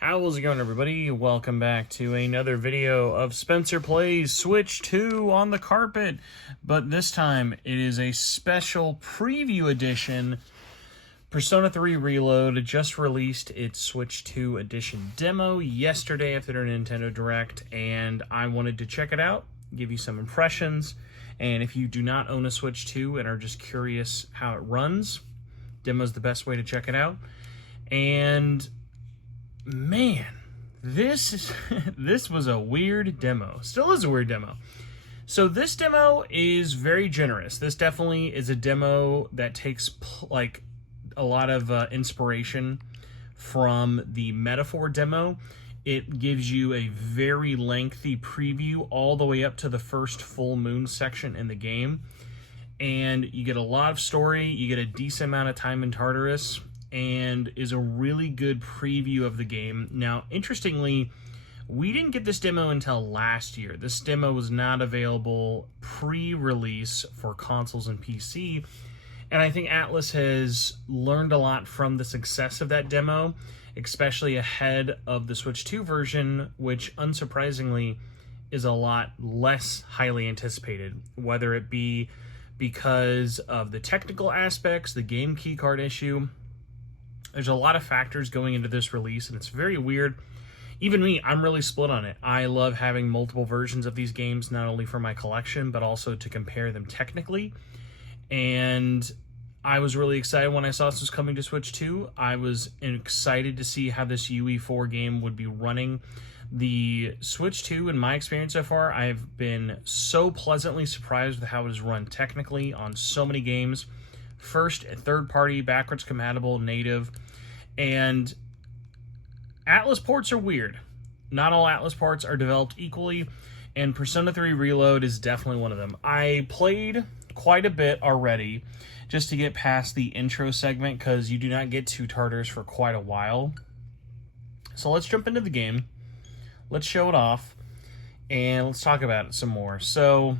How's it going, everybody? Welcome back to another video of Spencer Plays Switch 2 on the carpet. But this time, it is a special preview edition. Persona 3 Reload just released its Switch 2 edition demo yesterday after their Nintendo Direct, and I wanted to check it out, give you some impressions. And if you do not own a Switch 2 and are just curious how it runs, demo's the best way to check it out. And man, this was a weird demo. Still is a weird demo. So this demo is very generous. This definitely is a demo that takes like a lot of inspiration from the Metaphor demo. It gives you a very lengthy preview all the way up to the first full moon section in the game. And you get a lot of story, you get a decent amount of time in Tartarus, and is a really good preview of the game. Now, interestingly, we didn't get this demo until last year. This demo was not available pre-release for consoles and PC, and I think Atlus has learned a lot from the success of that demo, especially ahead of the Switch 2 version, which unsurprisingly is a lot less highly anticipated, whether it be because of the technical aspects, the game keycard issue. There's a lot of factors going into this release, and it's very weird. Even me, I'm really split on it. I love having multiple versions of these games, not only for my collection, but also to compare them technically. And I was really excited when I saw this was coming to Switch 2. I was excited to see how this UE4 game would be running. The Switch 2, in my experience so far, I've been so pleasantly surprised with how it is run technically on so many games. First, third-party, backwards compatible, native, and Atlus ports are weird. Not all Atlus ports are developed equally, and Persona 3 Reload is definitely one of them. I played quite a bit already just to get past the intro segment, because you do not get to Tartarus for quite a while. So let's jump into the game. Let's show it off, and let's talk about it some more. So,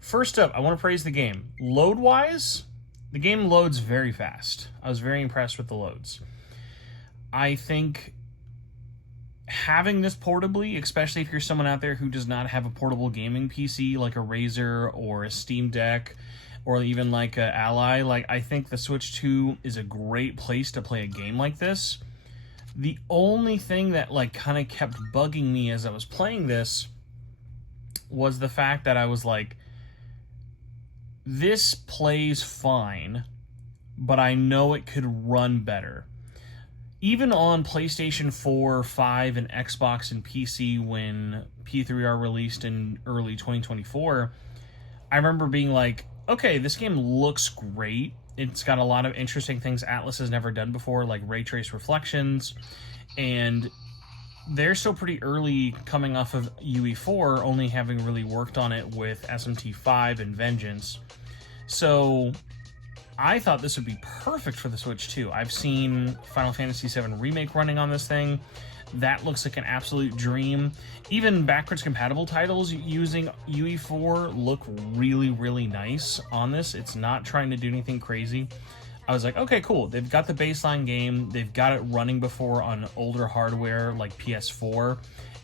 first up, I want to praise the game. Load-wise, the game loads very fast. I was very impressed with the loads. I think having this portably, especially if you're someone out there who does not have a portable gaming PC like a Razer or a Steam Deck or even like an Ally, I think the Switch 2 is a great place to play a game like this. The only thing that kind of kept bugging me as I was playing this was the fact that I was like, this plays fine, but I know it could run better. Even on PlayStation 4, 5, and Xbox and PC when P3R released in early 2024, I remember being like, okay, this game looks great. It's got a lot of interesting things Atlus has never done before, like ray trace reflections, and they're still pretty early coming off of UE4, only having really worked on it with SMT5 and Vengeance. So I thought this would be perfect for the Switch 2. I've seen Final Fantasy VII Remake running on this thing. That looks like an absolute dream. Even backwards compatible titles using UE4 look really, really nice on this. It's not trying to do anything crazy. I was like, okay, cool. They've got the baseline game. They've got it running before on older hardware like PS4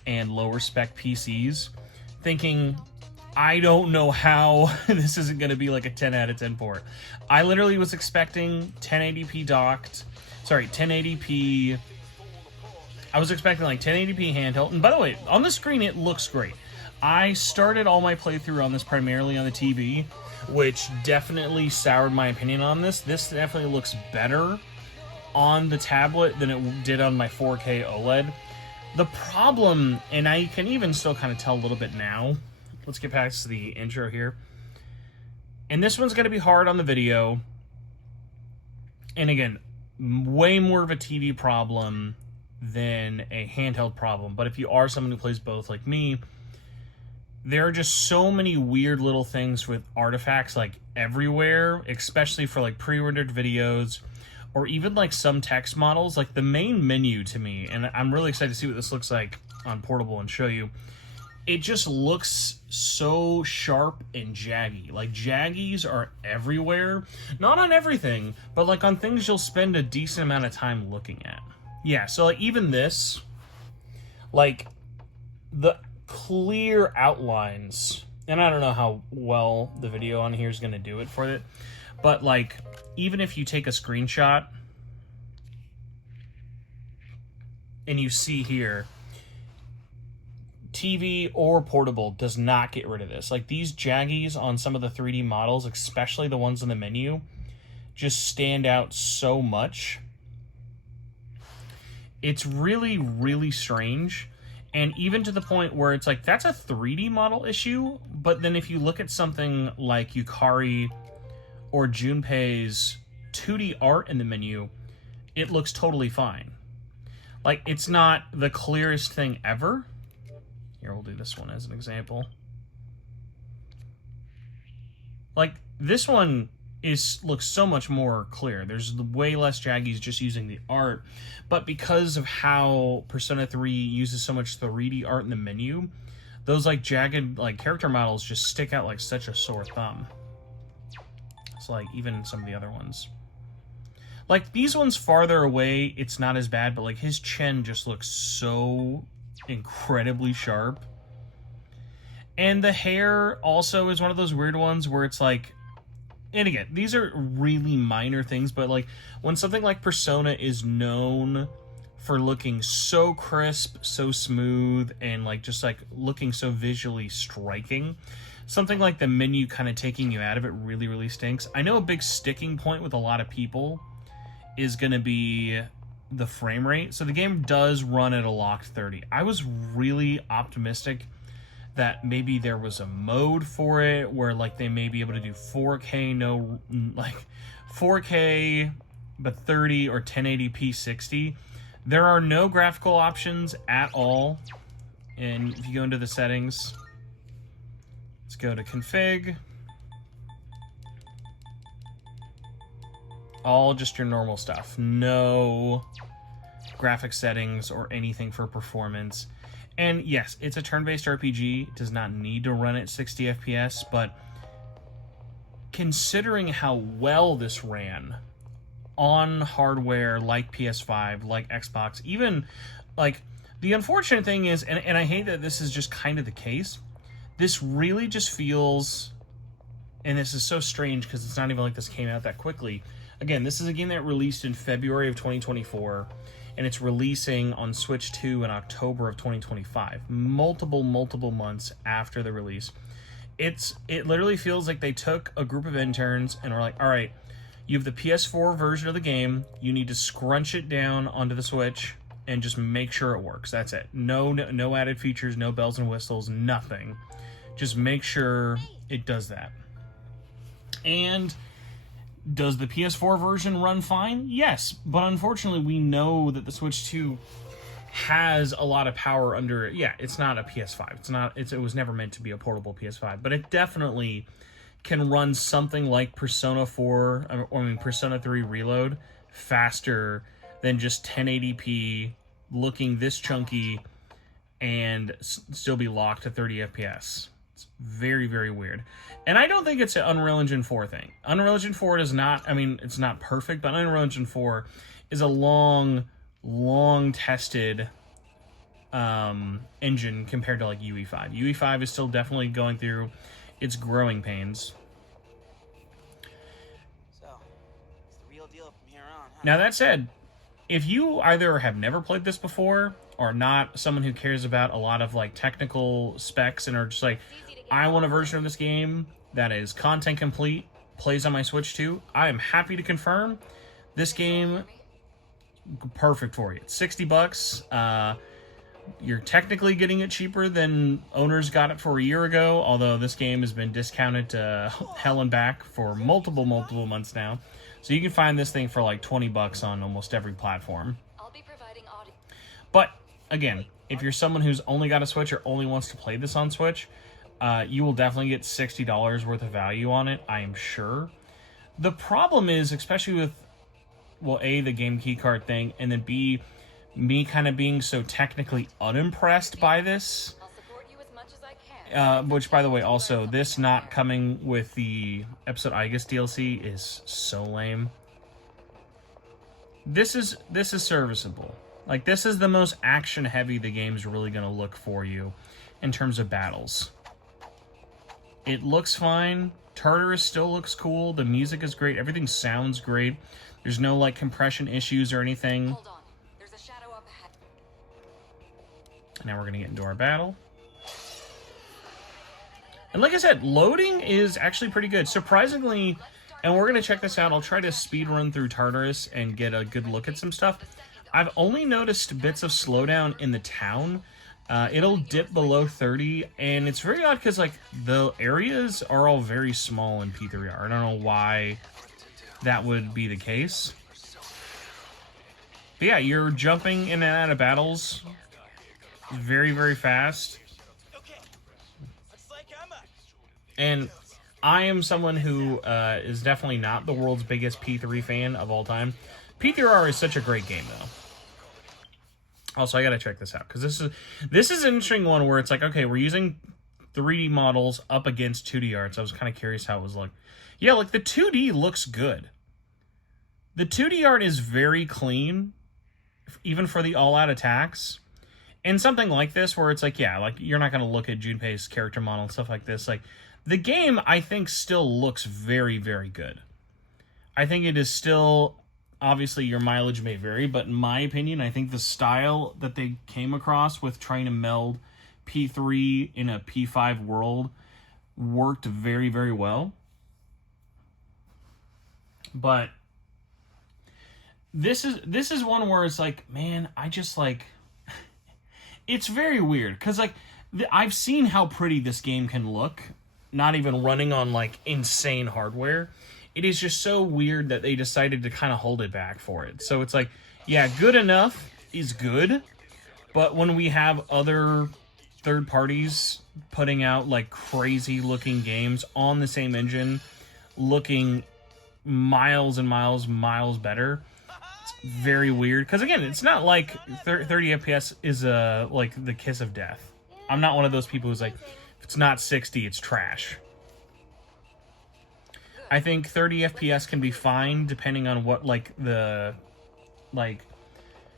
and lower spec PCs. Thinking, I don't know how this isn't going to be like a 10 out of 10 port. I literally was expecting 1080p docked. Sorry, 1080p. I was expecting 1080p handheld. And by the way, on the screen, it looks great. I started all my playthrough on this primarily on the TV, which definitely soured my opinion on this. This definitely looks better on the tablet than it did on my 4K OLED. The problem, and I can even still kind of tell a little bit now, let's get past the intro here. And this one's going to be hard on the video. And again, way more of a TV problem than a handheld problem. But if you are someone who plays both like me, there are just so many weird little things with artifacts everywhere, especially for pre-rendered videos or even some text models. The main menu to me, and I'm really excited to see what this looks like on portable and show you, it just looks so sharp and jaggy. Jaggies are everywhere. Not on everything, but on things you'll spend a decent amount of time looking at. Yeah, so like even this, like the clear outlines, and I don't know how well the video on here is going to do it for it, but like even if you take a screenshot and you see here, TV or portable does not get rid of this. Like these jaggies on some of the 3D models, especially the ones in the menu, just stand out so much. It's really, really strange. And even to the point where it's like, that's a 3D model issue, but then if you look at something like Yukari or Junpei's 2D art in the menu, it looks totally fine. Like, it's not the clearest thing ever. Here, we'll do this one as an example. Like, this one looks so much more clear. There's way less jaggies just using the art, but because of how Persona 3 uses so much 3D art in the menu, those like jagged like character models just stick out like such a sore thumb. It's like even some of the other ones. Like these ones farther away, it's not as bad, but like his chin just looks so incredibly sharp. And the hair also is one of those weird ones where it's like, and again, these are really minor things, but like when something like Persona is known for looking so crisp, so smooth, and like just like looking so visually striking, something like the menu kind of taking you out of it really, really stinks. I know a big sticking point with a lot of people is going to be the frame rate. So the game does run at a locked 30. I was really optimistic that maybe there was a mode for it where like they may be able to do 4K, no, like 4K, but 30 or 1080p 60. There are no graphical options at all. And if you go into the settings, let's go to config. All just your normal stuff. No graphic settings or anything for performance. And yes, it's a turn-based RPG. It does not need to run at 60 FPS, but considering how well this ran on hardware like PS5, like Xbox, even like the unfortunate thing is, and I hate that this is just kind of the case, this really just feels, and this is so strange because it's not even like this came out that quickly. Again, this is a game that released in February of 2024, and it's releasing on Switch 2 in October of 2025. Multiple months after the release. It literally feels like they took a group of interns and were like, all right, you have the PS4 version of the game, you need to scrunch it down onto the Switch and just make sure it works. That's it. No added features, no bells and whistles, nothing. Just make sure it does that. And does the PS4 version run fine? Yes, but unfortunately we know that the Switch 2 has a lot of power under it. Yeah, it's not a PS5. It was never meant to be a portable PS5, but it definitely can run something like Persona 4, Persona 3 Reload faster than just 1080p looking this chunky and still be locked to 30 FPS. It's very, very weird. And I don't think it's an Unreal Engine 4 thing. Unreal Engine 4 does not, it's not perfect, but Unreal Engine 4 is a long tested engine compared to like UE5. UE5 is still definitely going through its growing pains. So, it's the real deal from here on, huh? Now that said, if you either have never played this before or not someone who cares about a lot of like technical specs and are just like, I want a version of this game that is content complete, plays on my Switch 2, I am happy to confirm this game perfect for you. It's $60. You're technically getting it cheaper than owners got it for a year ago, although this game has been discounted to hell and back for multiple months now. So you can find this thing for like $20 on almost every platform. But again, if you're someone who's only got a Switch or only wants to play this on Switch, you will definitely get $60 worth of value on it, I am sure. The problem is, especially with, well, A, the game keycard thing, and then B, me kind of being so technically unimpressed by this. Which, by the way, also, this not coming with the Episode Igus DLC is so lame. This is serviceable. Like, this is the most action-heavy the game's really going to look for you in terms of battles. It looks fine. Tartarus still looks cool. The music is great. Everything sounds great. There's no, like, compression issues or anything. Hold on. There's a shadow up ahead. Now we're going to get into our battle. And like I said, loading is actually pretty good. Surprisingly, and we're going to check this out. I'll try to speed run through Tartarus and get a good look at some stuff. I've only noticed bits of slowdown in the town. It'll dip below 30, and it's very odd because, like, the areas are all very small in P3R. I don't know why that would be the case. But yeah, you're jumping in and out of battles very, very fast. And I am someone who is definitely not the world's biggest P3 fan of all time. P3R is such a great game, though. Also, I gotta check this out, because this is an interesting one where it's like, okay, we're using 3D models up against 2D art, so I was kind of curious how it was like. Yeah, like, the 2D looks good. The 2D art is very clean, even for the all-out attacks. And something like this, where it's like, yeah, like, you're not gonna look at Junpei's character model and stuff like this. Like, the game, I think, still looks very, very good. I think it is still... Obviously, your mileage may vary, but in my opinion, I think the style that they came across with trying to meld P3 in a P5 world worked very, very well. But this is one where it's like, man, I just, like... It's very weird, because, like, I've seen how pretty this game can look, not even running on, like, insane hardware. It is just so weird that they decided to kind of hold it back for it. So it's like, yeah, good enough is good, but when we have other third parties putting out, like, crazy-looking games on the same engine, looking miles and miles better, it's very weird. Because, again, it's not like 30 FPS is, like, the kiss of death. I'm not one of those people who's like, if it's not 60, it's trash. I think 30 FPS can be fine depending on what, like, the, like,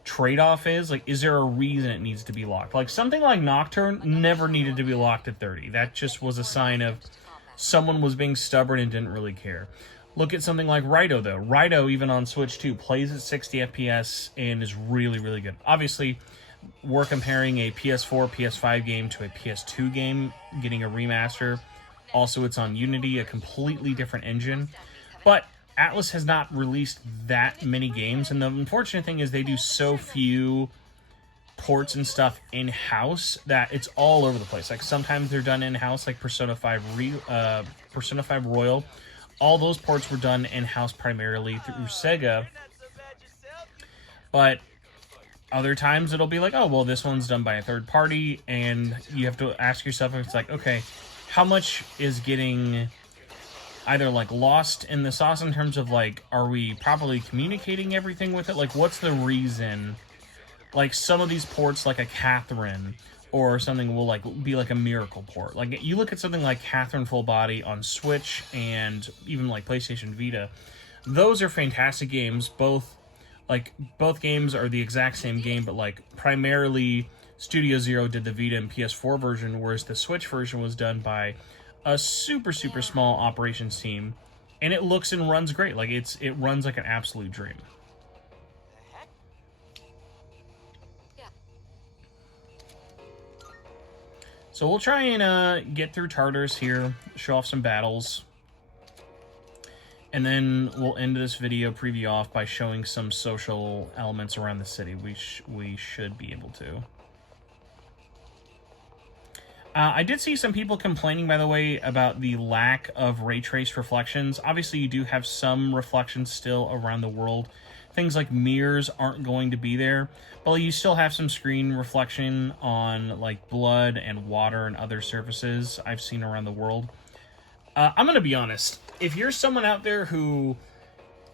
trade-off is. Like, is there a reason it needs to be locked? Like, something like Nocturne never needed to be locked at 30. That just was a sign of someone was being stubborn and didn't really care. Look at something like Raito, though. Raito, even on Switch 2, plays at 60 FPS and is really, really good. Obviously, we're comparing a PS4, PS5 game to a PS2 game, getting a remaster. Also, it's on Unity, a completely different engine. But Atlus has not released that many games, and the unfortunate thing is they do so few ports and stuff in-house that it's all over the place. Like, sometimes they're done in-house, like Persona 5 Royal. All those ports were done in-house primarily through Sega. But other times it'll be like, oh, well, this one's done by a third party, and you have to ask yourself, it's like, okay, how much is getting either, like, lost in the sauce in terms of, like, are we properly communicating everything with it? Like, what's the reason? Like, some of these ports, like a Catherine or something, will, like, be like a miracle port. Like, you look at something like Catherine Full Body on Switch and even, like, PlayStation Vita. Those are fantastic games. Both games are the exact same game, but, like, primarily Studio Zero did the Vita and PS4 version, whereas the Switch version was done by a super, super small operations team, and it looks and runs great. Like, it runs like an absolute dream. So we'll try and get through Tartarus here, show off some battles, and then we'll end this video preview off by showing some social elements around the city. We should be able to. I did see some people complaining, by the way, about the lack of ray trace reflections. Obviously, you do have some reflections still around the world. Things like mirrors aren't going to be there, but you still have some screen reflection on, like, blood and water and other surfaces I've seen around the world. I'm going to be honest. If you're someone out there who,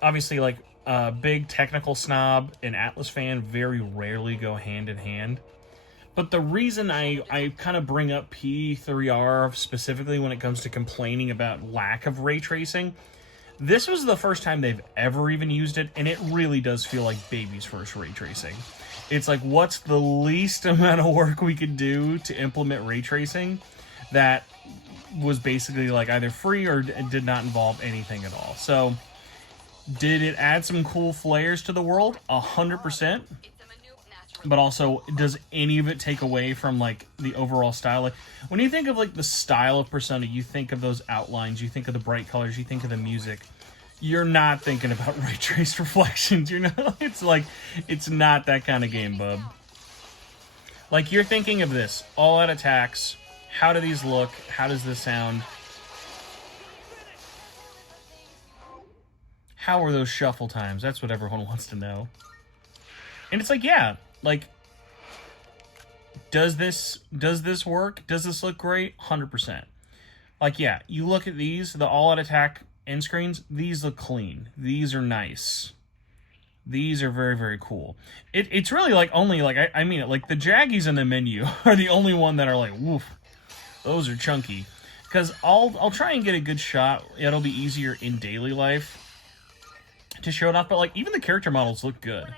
obviously, like, a big technical snob and Atlus fan very rarely go hand in hand. But the reason I kind of bring up P3R specifically when it comes to complaining about lack of ray tracing, this was the first time they've ever even used it, and it really does feel like baby's first ray tracing. It's like, what's the least amount of work we could do to implement ray tracing that was basically like either free or did not involve anything at all. So did it add some cool flares to the world? 100%. But also, does any of it take away from like the overall style? Like, when you think of like the style of Persona, you think of those outlines, you think of the bright colors, you think of the music. You're not thinking about ray traced reflections. You're not. It's like, it's not that kind of game, bub. Like, you're thinking of this all out attacks. How do these look? How does this sound? How are those shuffle times? That's what everyone wants to know. And it's like, yeah, like, does this work? Does this look great? 100%. Like, yeah, you look at these, the all-out attack end screens, these look clean. These are nice. These are very, very cool. It's really like only, like, I mean it, like the Jaggies in the menu are the only one that are like, woof, those are chunky. Because I'll try and get a good shot. It'll be easier in daily life to show it off, but like even the character models look good.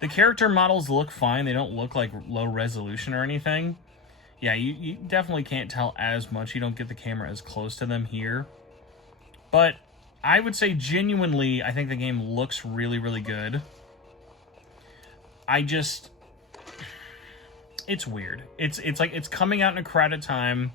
The character models look fine. They don't look like low resolution or anything. Yeah, you definitely can't tell as much. You don't get the camera as close to them here. But I would say genuinely, I think the game looks really, really good. It's weird. It's like it's coming out in a crowded time.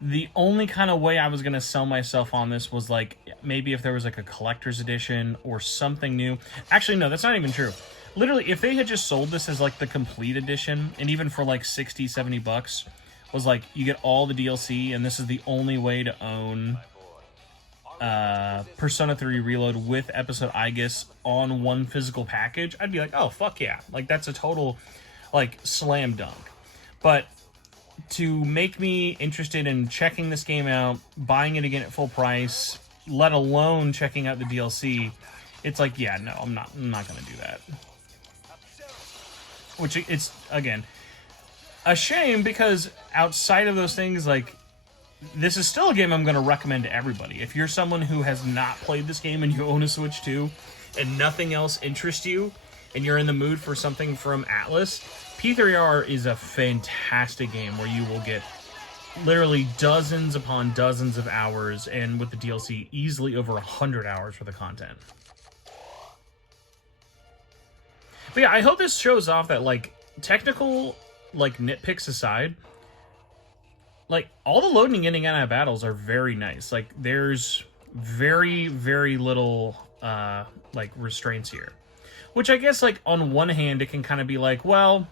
The only kind of way I was going to sell myself on this was like maybe if there was like a collector's edition or something new. Actually, no, that's not even true. Literally, if they had just sold this as like the complete edition, and even for like 60, 70 bucks, was like you get all the DLC and this is the only way to own Persona 3 Reload with Episode Aegis on one physical package, I'd be like, oh, fuck yeah. Like, that's a total, like, slam dunk. But to make me interested in checking this game out, buying it again at full price, let alone checking out the DLC, it's like, yeah, no, I'm not going to do that. Which, it's, again, a shame because outside of those things, like, this is still a game I'm going to recommend to everybody. If you're someone who has not played this game and you own a Switch 2 and nothing else interests you and you're in the mood for something from Atlus, P3R is a fantastic game where you will get literally dozens upon dozens of hours, and with the DLC, easily over 100 hours for the content. But yeah, I hope this shows off that, like, technical, like, nitpicks aside, like, all the loading and getting out of battles are very nice. Like, there's very, very little, like, restraints here. Which I guess, like, on one hand, it can kind of be like, well,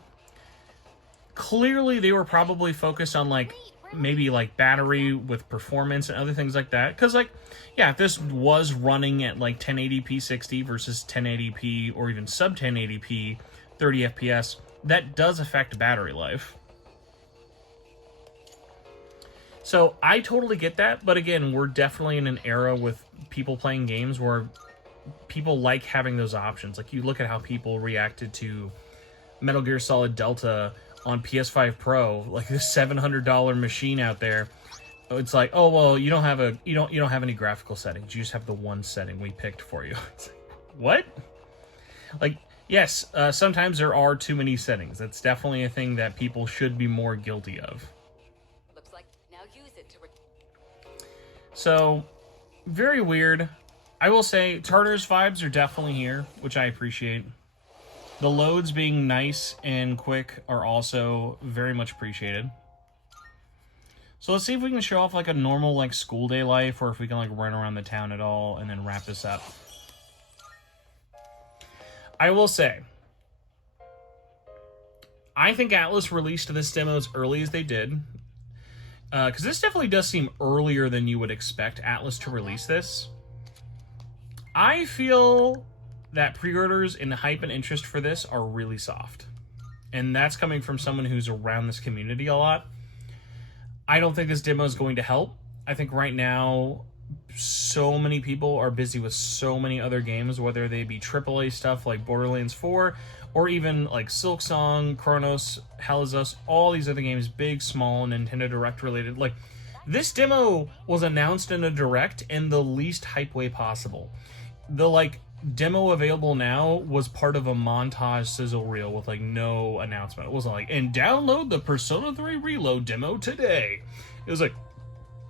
clearly they were probably focused on, like, maybe, like, battery with performance and other things like that. Because, like, yeah, if this was running at, like, 1080p 60 versus 1080p or even sub 1080p 30 FPS, that does affect battery life. So I totally get that, but again, we're definitely in an era with people playing games where people like having those options. Like, you look at how people reacted to Metal Gear Solid Delta on PS5 Pro, like this $700 machine out there. It's like, oh well, you don't have any graphical settings. You just have the one setting we picked for you. It's like, what? Like, yes, sometimes there are too many settings. That's definitely a thing that people should be more guilty of. So, very weird. I will say, Tartarus vibes are definitely here, which I appreciate. The loads being nice and quick are also very much appreciated. So let's see if we can show off like a normal like school day life, or if we can like run around the town at all, and then wrap this up. I will say, I think Atlus released this demo as early as they did. Because this definitely does seem earlier than you would expect Atlus to release this. I feel that pre-orders and hype and interest for this are really soft. And that's coming from someone who's around this community a lot. I don't think this demo is going to help. I think right now, so many people are busy with so many other games, whether they be AAA stuff like Borderlands 4, or even like Silksong, Chronos, Hell is Us, all these other games, big, small, Nintendo Direct related. Like, this demo was announced in a Direct in the least hype way possible. The, like, demo available now was part of a montage sizzle reel with like no announcement. It wasn't like, and download the Persona 3 Reload demo today. It was like,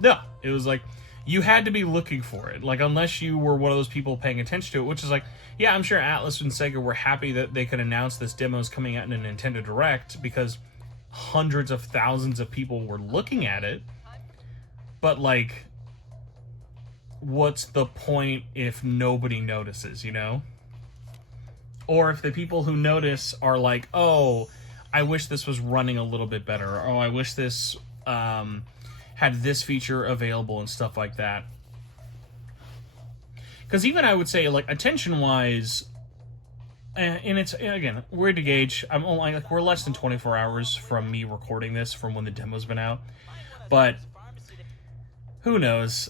no. It was like, you had to be looking for it. Like, unless you were one of those people paying attention to it, which is like, yeah, I'm sure Atlus and Sega were happy that they could announce this demo is coming out in a Nintendo Direct because hundreds of thousands of people were looking at it. But, like, what's the point if nobody notices, you know? Or if the people who notice are like, oh, I wish this was running a little bit better. Or, oh, I wish this had this feature available and stuff like that. Because even I would say, like, attention-wise, and it's, again, weird to gauge. I'm only, like, we're less than 24 hours from me recording this from when the demo's been out. But who knows?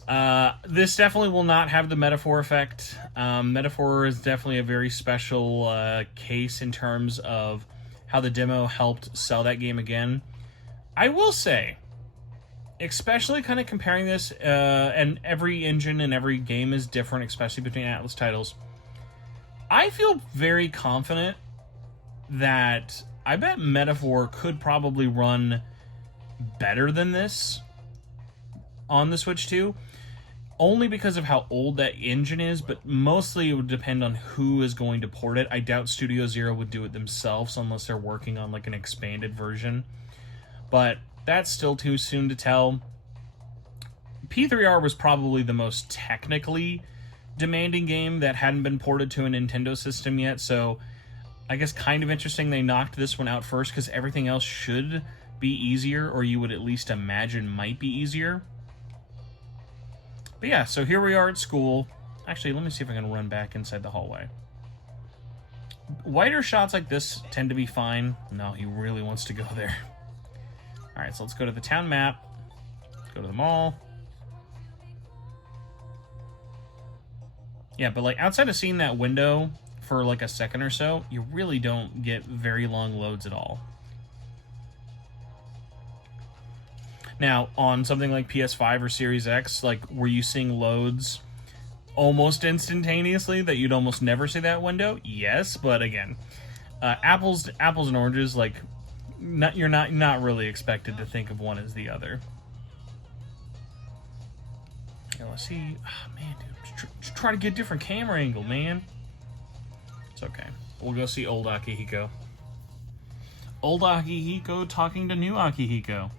This definitely will not have the Metaphor effect. Metaphor is definitely a very special case in terms of how the demo helped sell that game again. I will say, especially kind of comparing this, and every engine and every game is different, especially between Atlus titles, I feel very confident that I bet Metaphor could probably run better than this on the Switch 2, only because of how old that engine is, but mostly it would depend on who is going to port it. I doubt Studio Zero would do it themselves unless they're working on like an expanded version, but that's still too soon to tell. P3R was probably the most technically demanding game that hadn't been ported to a Nintendo system yet, so I guess kind of interesting they knocked this one out first, because everything else should be easier, or you would at least imagine might be easier. But yeah, so here we are at school. Actually, let me see if I can run back inside the hallway. Wider shots like this tend to be fine. No, he really wants to go there. Alright, so let's go to the town map. Let's go to the mall. Yeah, but like outside of seeing that window for like a second or so, you really don't get very long loads at all. Now, on something like PS5 or Series X, like, were you seeing loads almost instantaneously that you'd almost never see that window? Yes, but again, apples and oranges, like, you're not really expected to think of one as the other. Okay, let's see. Oh, man, dude, just try to get a different camera angle, man. It's okay. We'll go see old Akihiko. Old Akihiko talking to new Akihiko.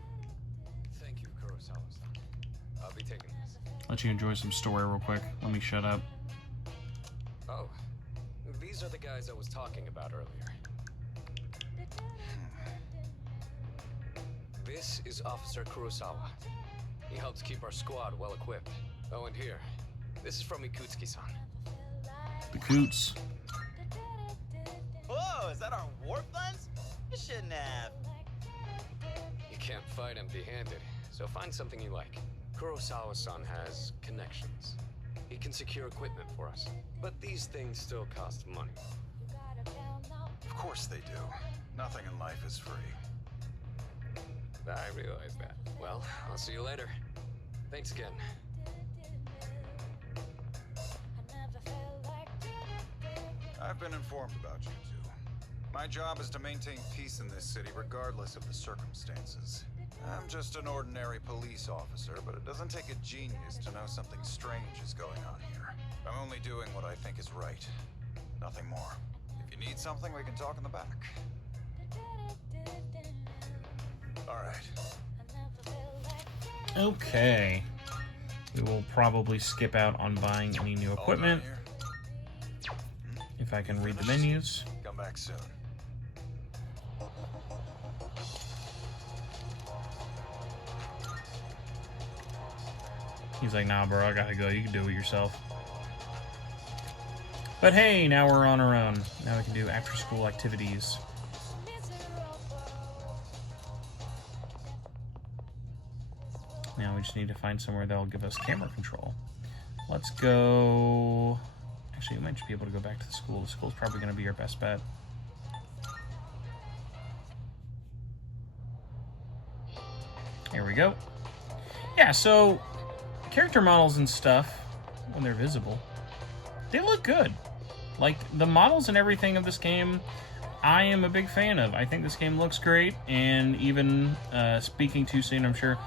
Let you enjoy some story real quick. Let me shut up. Oh, these are the guys I was talking about earlier. This is Officer Kurosawa. He helps keep our squad well equipped. Oh, and here, this is from Ikutsuki-san. The Coots. Whoa, is that our warp lens? You shouldn't have. You can't fight empty-handed, so find something you like. Kurosawa-san has connections. He can secure equipment for us. But these things still cost money. Of course they do. Nothing in life is free. I realize that. Well, I'll see you later. Thanks again. I've been informed about you two. My job is to maintain peace in this city regardless of the circumstances. I'm just an ordinary police officer, but it doesn't take a genius to know something strange is going on here. I'm only doing what I think is right. Nothing more. If you need something, we can talk in the back. Alright. Okay. We will probably skip out on buying any new equipment. If I can read the menus. Come back soon. He's like, nah, bro, I gotta go. You can do it yourself. But hey, now we're on our own. Now we can do after-school activities. Now we just need to find somewhere that'll give us camera control. Let's go... Actually, we might just be able to go back to the school. The school's probably going to be our best bet. Here we go. Yeah, so... character models and stuff, when they're visible, they look good. Like, the models and everything of this game, I am a big fan of. I think this game looks great, and even speaking too soon, I'm sure,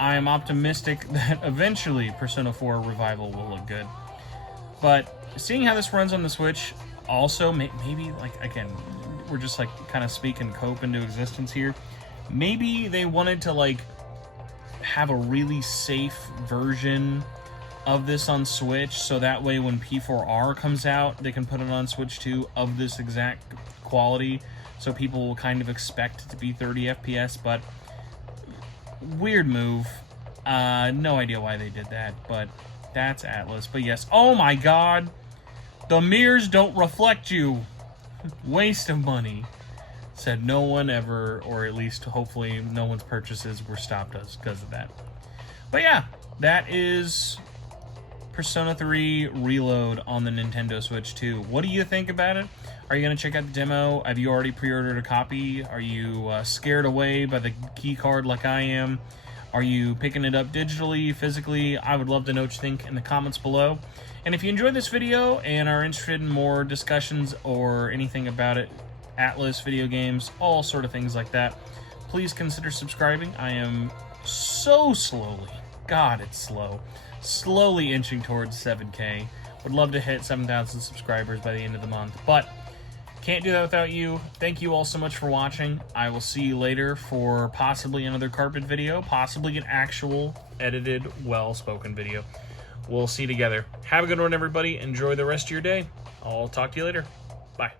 I am optimistic that eventually Persona 4 Revival will look good. But seeing how this runs on the Switch, also, maybe, like, again, we're just, like, kind of speaking cope into existence here. Maybe they wanted to, like, have a really safe version of this on Switch, so that way when P4R comes out, they can put it on Switch 2 of this exact quality, so people will kind of expect it to be 30 FPS, but weird move. No idea why they did that, but that's Atlus. But yes, oh my god! The mirrors don't reflect you! Waste of money. Said no one ever, or at least hopefully no one's purchases were stopped us because of that. But yeah, that is Persona 3 Reload on the Nintendo Switch 2. What do you think about it? Are you going to check out the demo? Have you already pre-ordered a copy? Are you scared away by the key card like I am? Are you picking it up digitally, physically? I would love to know what you think in the comments below. And if you enjoyed this video and are interested in more discussions or anything about it, Atlus, video games, all sort of things like that, please consider subscribing. I am so slowly, God, it's slow, slowly inching towards 7K. Would love to hit 7,000 subscribers by the end of the month, but can't do that without you. Thank you all so much for watching. I will see you later for possibly another carpet video, possibly an actual edited, well-spoken video. We'll see you together. Have a good one, everybody. Enjoy the rest of your day. I'll talk to you later. Bye.